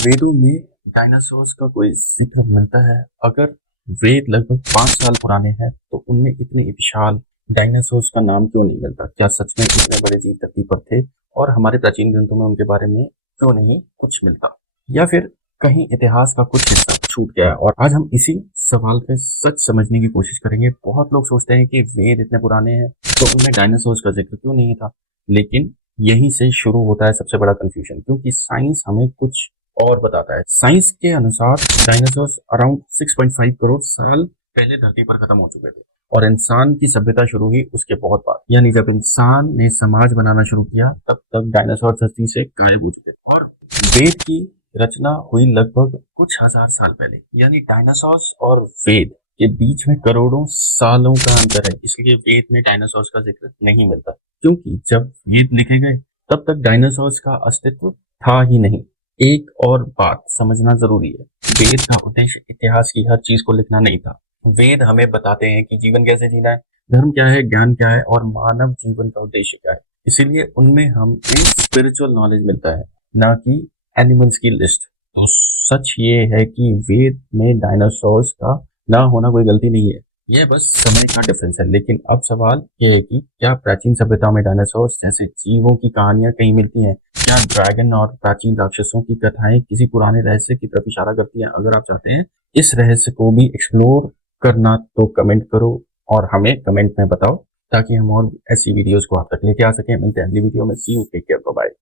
वेदों में डायनासोर्स का कोई जिक्र मिलता है? अगर वेद लगभग 5 साल पुराने हैं तो उनमें इतने विशाल डायनासोर्स का नाम क्यों नहीं मिलता? क्या सच में इतने बड़े जीव धरती पर थे और हमारे प्राचीन ग्रंथों में उनके बारे में क्यों नहीं कुछ मिलता? या फिर कहीं इतिहास का कुछ हिस्सा छूट गया है? और आज हम इसी सवाल पे सच समझने की कोशिश करेंगे। बहुत लोग सोचते हैं कि वेद इतने पुराने हैं तो उनमें डायनासोर्स का जिक्र क्यों नहीं था, लेकिन यहीं से शुरू होता है सबसे बड़ा कंफ्यूजन, क्योंकि साइंस हमें कुछ और बताता है। साइंस के अनुसार डायनासोर्स अराउंड 6.5 करोड़ साल पहले धरती पर खत्म हो चुके थे और इंसान की सभ्यता शुरू हुई उसके बहुत बाद। यानी जब इंसान ने समाज बनाना शुरू किया तब तक डायनासोर धरती से गायब हो चुके थे। और वेद की रचना हुई लगभग कुछ हजार साल पहले। यानी डायनासोर्स और वेद के बीच में करोड़ों सालों का अंतर है, इसलिए वेद में डायनासोर्स का जिक्र नहीं मिलता। क्योंकि जब वेद लिखे गए तब तक डायनासोर्स का अस्तित्व था ही नहीं। एक और बात समझना जरूरी है, वेद का उद्देश्य इतिहास की हर चीज को लिखना नहीं था। वेद हमें बताते हैं कि जीवन कैसे जीना है, धर्म क्या है, ज्ञान क्या है और मानव जीवन का उद्देश्य क्या है। इसीलिए उनमें हमें स्पिरिचुअल नॉलेज मिलता है, ना कि एनिमल्स की लिस्ट। तो सच ये है कि वेद में डायनासोर्स का ना होना कोई गलती नहीं है, यह बस समय का डिफरेंस है। लेकिन अब सवाल यह है कि क्या प्राचीन सभ्यताओं में डायनासोर्स जैसे जीवों की कहानियां कहीं मिलती हैं? क्या ड्रैगन और प्राचीन राक्षसों की कथाएं किसी पुराने रहस्य की तरफ इशारा करती हैं? अगर आप चाहते हैं इस रहस्य को भी एक्सप्लोर करना तो कमेंट करो और हमें कमेंट में बताओ, ताकि हम और ऐसी वीडियोस को आप तक लेके आ सकें। मिलते हैं अगली वीडियो में। See you, take care, bye bye.